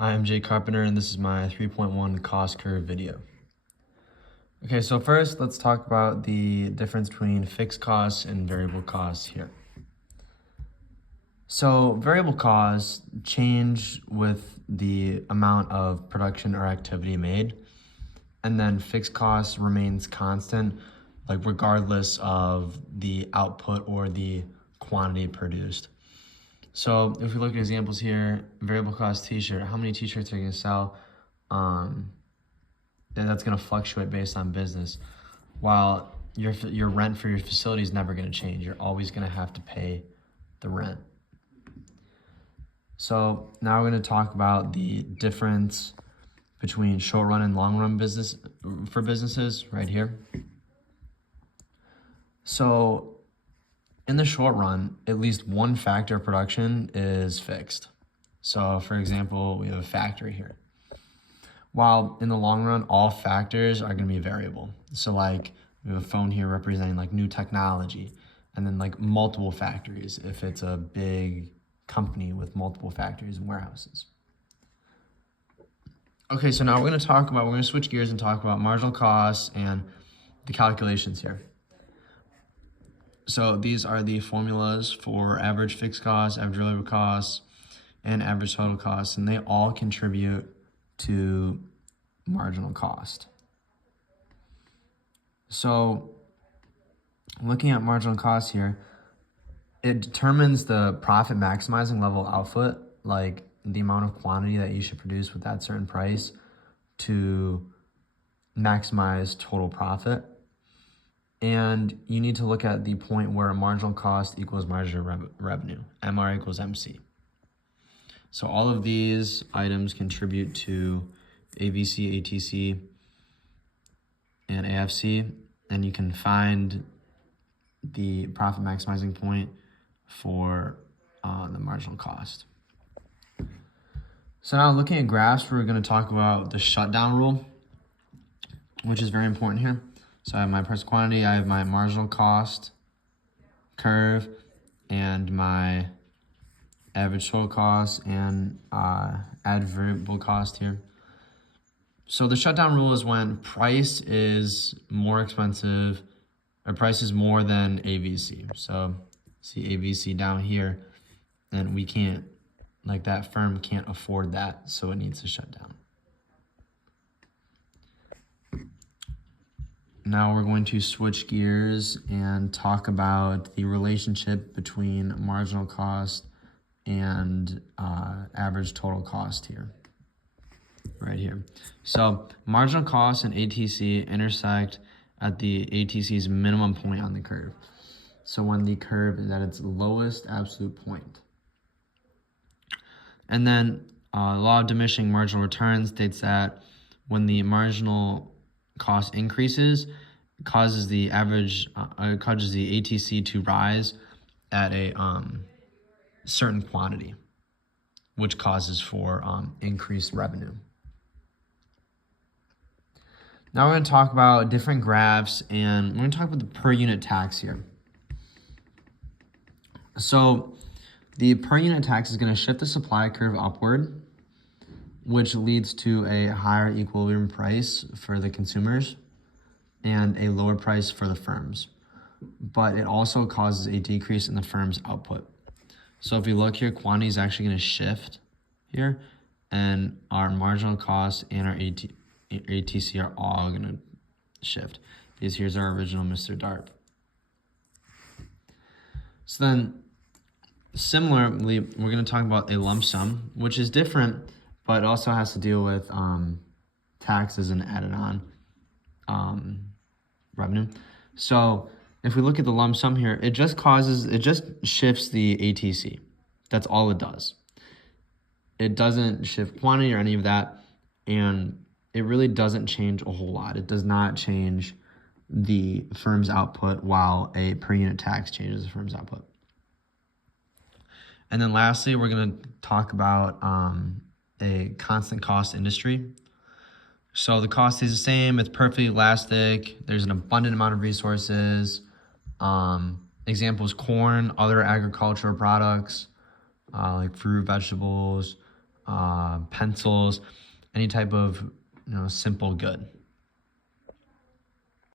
Hi, I'm Jay Carpenter, and this is my 3.1 cost curve video. Okay, so first let's talk about the difference between fixed costs and variable costs here. So variable costs change with the amount of production or activity made, and then fixed costs remains constant, like regardless of the output or the quantity produced. So if we look at examples here, variable cost t-shirt, how many t-shirts are you gonna sell? That's gonna fluctuate based on business. While your rent for your facility is never gonna change. You're always gonna have to pay the rent. So now we're gonna talk about the difference between short run and long run business for businesses right here. So in the short run, at least one factor of production is fixed. So for example, we have a factory here. While in the long run, all factors are gonna be variable. So like we have a phone here representing like new technology, and then like multiple factories if it's a big company with multiple factories and warehouses. Okay, so now we're gonna switch gears and talk about marginal costs and the calculations here. So these are the formulas for average fixed costs, average labor costs, and average total costs, and they all contribute to marginal cost. So looking at marginal cost here, it determines the profit maximizing level output, like the amount of quantity that you should produce with that certain price to maximize total profit. And you need to look at the point where marginal cost equals marginal revenue, MR equals MC. So all of these items contribute to AVC, ATC, and AFC, and you can find the profit maximizing point for the marginal cost. So now looking at graphs, we're going to talk about the shutdown rule, which is very important here. So I have my price quantity, I have my marginal cost curve, and my average total cost, and add variable cost here. So the shutdown rule is when price is more expensive, or price is more than AVC. So see AVC down here, and we can't, like that firm can't afford that, so it needs to shut down. Now we're going to switch gears and talk about the relationship between marginal cost and average total cost here, right here. So marginal cost and ATC intersect at the ATC's minimum point on the curve. So when the curve is at its lowest absolute point. And then law of diminishing marginal return states that when the marginal cost increases, it causes the ATC to rise at a certain quantity, which causes for increased revenue. Now we're going to talk about different graphs, and we're going to talk about the per unit tax here. So the per unit tax is going to shift the supply curve upward, which leads to a higher equilibrium price for the consumers and a lower price for the firms. But it also causes a decrease in the firm's output. So if you look here, quantity is actually going to shift here, and our marginal cost and our ATC are all going to shift. Here's our original Mr. DARP. So then, similarly, we're going to talk about a lump sum, which is different, but also has to deal with taxes and added on revenue. So if we look at the lump sum here, it just shifts the ATC. That's all it does. It doesn't shift quantity or any of that, and it really doesn't change a whole lot. It does not change the firm's output, while a per unit tax changes the firm's output. And then lastly, we're going to talk about a constant cost industry. So the cost stays the same, it's perfectly elastic, there's an abundant amount of resources. Examples: corn, other agricultural products, like fruit, vegetables, pencils, any type of simple good.